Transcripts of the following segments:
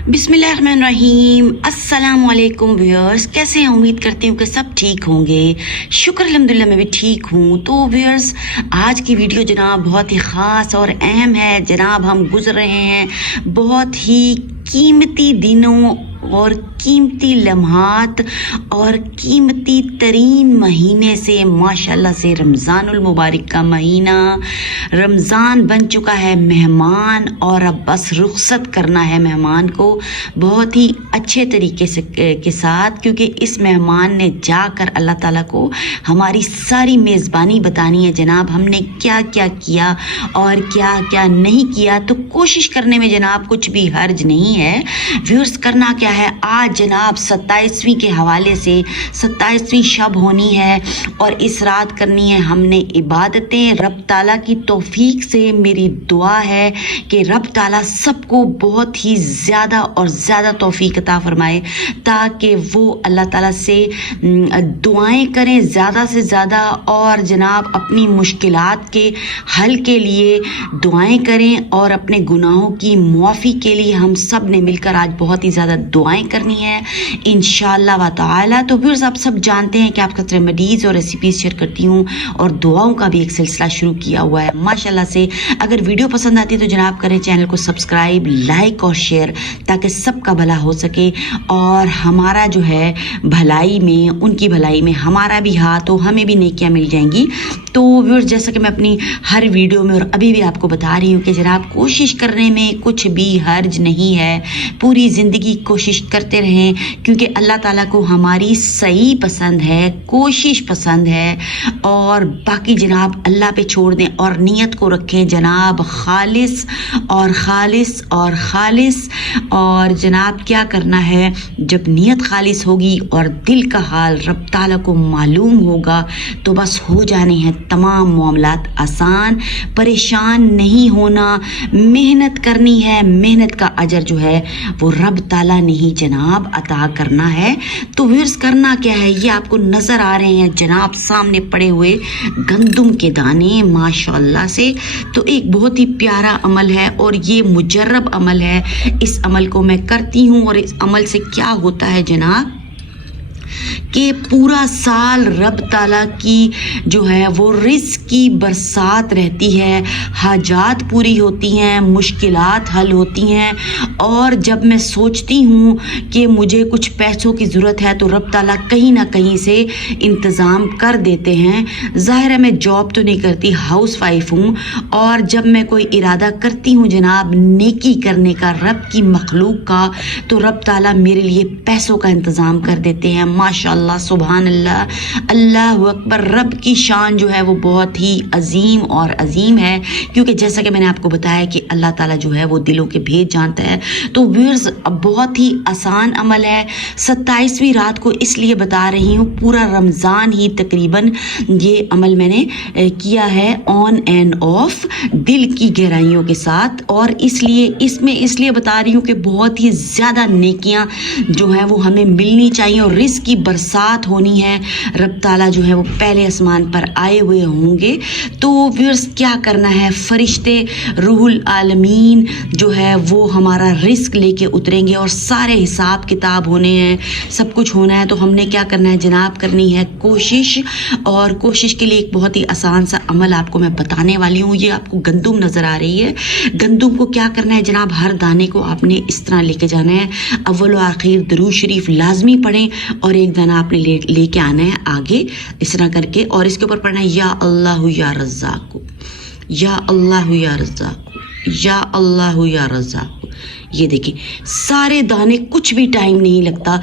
बिस्मिल्लाहिर्रहमानिर्रहीम। अस्सलाम वालेकुम व्यूअर्स, कैसे हैं? उम्मीद करती हूँ कि सब ठीक होंगे। शुक्र अल्हम्दुलिल्लाह मैं भी ठीक हूँ। तो व्यूअर्स, आज की वीडियो जनाब बहुत ही ख़ास और अहम है। जनाब हम गुजर रहे हैं बहुत ही कीमती दिनों और कीमती लम्हात और कीमती तरीन महीने से, माशाल्लाह से रमज़ानुल मुबारक का महीना। रमज़ान बन चुका है मेहमान, और अब बस रुखसत करना है मेहमान को बहुत ही अच्छे तरीके से के साथ, क्योंकि इस मेहमान ने जाकर अल्लाह ताला को हमारी सारी मेज़बानी बतानी है। जनाब हमने क्या क्या किया और क्या क्या नहीं किया, तो कोशिश करने में जनाब कुछ भी हर्ज नहीं है। व्यूअर्स, करना क्या है, आज जनाब 27वीं के हवाले से 27वीं शब होनी है और इस रात करनी है हमने इबादतें। रब ताला की तौफीक से मेरी दुआ है कि रब ताला सबको बहुत ही ज़्यादा और ज़्यादा तौफीक अता फरमाए, ताकि वो अल्लाह ताला से दुआएं करें ज़्यादा से ज़्यादा, और जनाब अपनी मुश्किलात के हल के लिए दुआएं करें, और अपने गुनाहों की मुआफ़ी के लिए हम सब ने मिलकर आज बहुत ही ज़्यादा दुआएं करनी है इंशाअल्लाह व ताला। तो फिर आप सब जानते हैं कि आपका रेमेडीज़ और रेसिपीज़ शेयर करती हूँ, और दुआओं का भी एक सिलसिला शुरू किया हुआ है माशाल्लाह से। अगर वीडियो पसंद आती है तो जनाब करें चैनल को सब्सक्राइब, लाइक और शेयर, ताकि सबका भला हो सके, और हमारा जो है भलाई में, उनकी भलाई में हमारा भी हाथ हो, हमें भी नेकियां मिल जाएंगी। तो व्यूअर्स, जैसा कि मैं अपनी हर वीडियो में और अभी भी आपको बता रही हूँ कि जनाब कोशिश करने में कुछ भी हर्ज नहीं है। पूरी ज़िंदगी कोशिश करते रहें, क्योंकि अल्लाह ताला को हमारी सही पसंद है, कोशिश पसंद है, और बाकी जनाब अल्लाह पे छोड़ दें और नीयत को रखें जनाब खालिस और खालिस और खालिस। और जनाब क्या करना है, जब नीयत खालिस होगी और दिल का हाल रब ताला को मालूम होगा, तो बस हो जाने हैं तमाम मामलात आसान। परेशान नहीं होना, मेहनत करनी है, मेहनत का अजर जो है वो रब ताला ने ही जनाब अता करना है। तो व्यूअर्स, करना क्या है, ये आपको नज़र आ रहे हैं जनाब सामने पड़े हुए गंदम के दाने माशाल्लाह से। तो एक बहुत ही प्यारा अमल है और ये मुजर्रब अमल है। इस अमल को मैं करती हूँ, और इस अमल से क्या होता है जनाब कि पूरा साल रब ताला की जो है वो रिज़्क़ की बरसात रहती है, हाजात पूरी होती हैं, मुश्किलात हल होती हैं। और जब मैं सोचती हूँ कि मुझे कुछ पैसों की ज़रूरत है, तो रब ताला कहीं ना कहीं से इंतज़ाम कर देते हैं। ज़ाहिर है मैं जॉब तो नहीं करती, हाउस वाइफ हूँ, और जब मैं कोई इरादा करती हूँ जनाब नेकी करने का रब की मखलूक का, तो रब ताला मेरे लिए पैसों का इंतज़ाम कर देते हैं माशाल्लाह। सुभान अल्लाह, अल्लाह अकबर। रब की शान जो है वो बहुत ही अजीम और अजीम है, क्योंकि जैसा कि मैंने आपको बताया कि अल्लाह ताला जो है वो दिलों के भेद जानता है। तो व्यूअर्स, बहुत ही आसान अमल है। 27वीं रात को इसलिए बता रही हूँ, पूरा रमज़ान ही तकरीबन ये अमल मैंने किया है ऑन एंड ऑफ, दिल की गहराइयों के साथ। और इसलिए बता रही हूँ कि बहुत ही ज़्यादा नेकियां जो है वो हमें मिलनी चाहिए, और रिज़्क़ की बरसात होनी है। रब ताला जो है वो पहले आसमान पर आए हुए होंगे। तो व्यूअर्स, क्या करना है, फरिश्ते रूहुल आलमीन जो है वो हमारा रिस्क लेके उतरेंगे, और सारे हिसाब किताब होने हैं, सब कुछ होना है। तो हमने क्या करना है जनाब, करनी है कोशिश। और कोशिश के लिए एक बहुत ही आसान सा अमल आपको मैं बताने वाली हूँ। ये आपको गंदम नज़र आ रही है, गंदम को क्या करना है जनाब, हर दाने को आपने इस तरह लेके जाना है। अव्वल व आखिर दरूद शरीफ लाजमी पढ़ें, और एक दाना आपने लेके आना है आगे इस तरह करके, और इसके ऊपर पढ़ना है या अल्लाह या रज़्ज़ाक़, या अल्लाह या रज़्ज़ाक़, या अल्लाह या रज़्ज़ाक़। ये देखिए सारे दाने, कुछ भी टाइम नहीं लगता,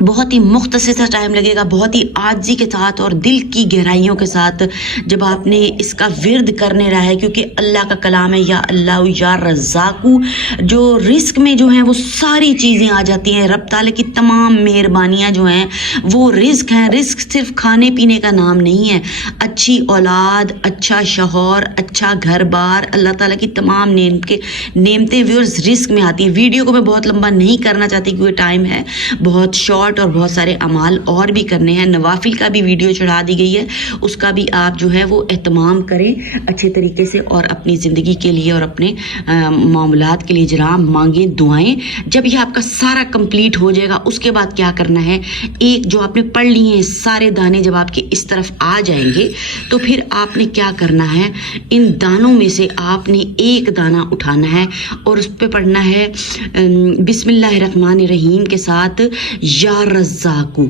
बहुत ही मुख्तसर सा टाइम लगेगा, बहुत ही आजी के साथ और दिल की गहराइयों के साथ जब आपने इसका विर्द करने रहा है, क्योंकि अल्लाह का कलाम है या अल्लाह या रज़्ज़ाक़ू। जो रिस्क में जो हैं वो सारी चीज़ें आ जाती हैं। रब ताला की तमाम मेहरबानियाँ जो हैं वो रिस्क हैं। रिस्क सिर्फ खाने पीने का नाम नहीं है, अच्छी औलाद, अच्छा शौहर, अच्छा घर बार, अल्लाह ताला की तमाम नेमतें व्यूअर्स रिस्क में आती हैं। वीडियो को मैं बहुत लंबा नहीं करना चाहती, क्योंकि टाइम है बहुत शॉर्ट, شارٹ اور بہت سارے اعمال اور بھی کرنے ہیں. نوافل کا بھی ویڈیو چڑھا دی گئی ہے, اس کا بھی آپ جو ہے وہ اہتمام کریں اچھے طریقے سے, اور اپنی زندگی کے لیے اور اپنے معاملات کے لیے جناب مانگیں دعائیں. جب یہ آپ کا سارا کمپلیٹ ہو جائے گا, اس کے بعد کیا کرنا ہے, ایک جو آپ نے پڑھ لی ہیں سارے دانے جب آپ کے اس طرف آ جائیں گے تو پھر آپ نے کیا کرنا ہے, ان دانوں میں سے آپ نے ایک دانہ اٹھانا ہے اور اس پہ پڑھنا ہے بسم اللہ الرحمن الرحیم کے ساتھ یا رزاقو.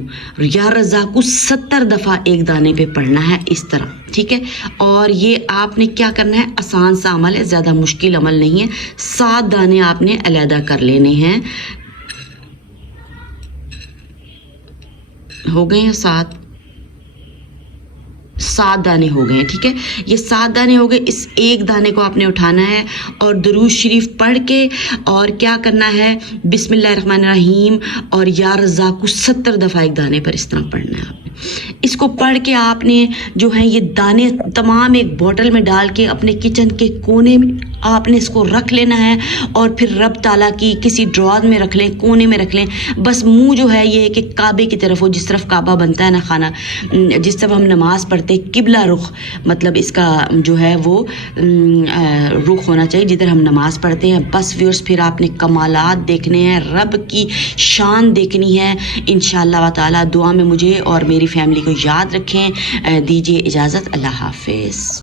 یا رزاقو 70 دفعہ ایک دانے پہ پڑھنا ہے اس طرح, ٹھیک ہے. اور یہ آپ نے کیا کرنا ہے, آسان سا عمل ہے, زیادہ مشکل عمل نہیں ہے. 7 دانے آپ نے علیحدہ کر لینے ہیں. ہو گئے ہیں 7 دانے ہو گئے ہیں, ٹھیک ہے. یہ 7 دانے ہو گئے. اس ایک دانے کو آپ نے اٹھانا ہے اور درود شریف پڑھ کے اور کیا کرنا ہے, بسم اللہ الرحمن الرحیم اور یا رزاق کو 70 دفعہ ایک دانے پر اس طرح پڑھنا ہے آپ نے. اس کو پڑھ کے آپ نے جو ہے یہ دانے تمام ایک بوٹل میں ڈال کے اپنے کچن کے کونے میں آپ نے اس کو رکھ لینا ہے, اور پھر رب تعالیٰ کی کسی ڈرار میں رکھ لیں, کونے میں رکھ لیں. بس منہ جو ہے یہ کہ کعبے کی طرف ہو, جس طرف کعبہ بنتا ہے نا خانہ, جس طرف ہم نماز پڑھتے قبلہ رخ, مطلب اس کا جو ہے وہ رخ ہونا چاہیے جدھر ہم نماز پڑھتے ہیں. بس ویورز پھر آپ نے کمالات دیکھنے ہیں, رب کی شان دیکھنی ہے انشاءاللہ تعالیٰ. دعا میں مجھے اور میری فیملی کو یاد رکھیں. دیجیے اجازت, اللہ حافظ.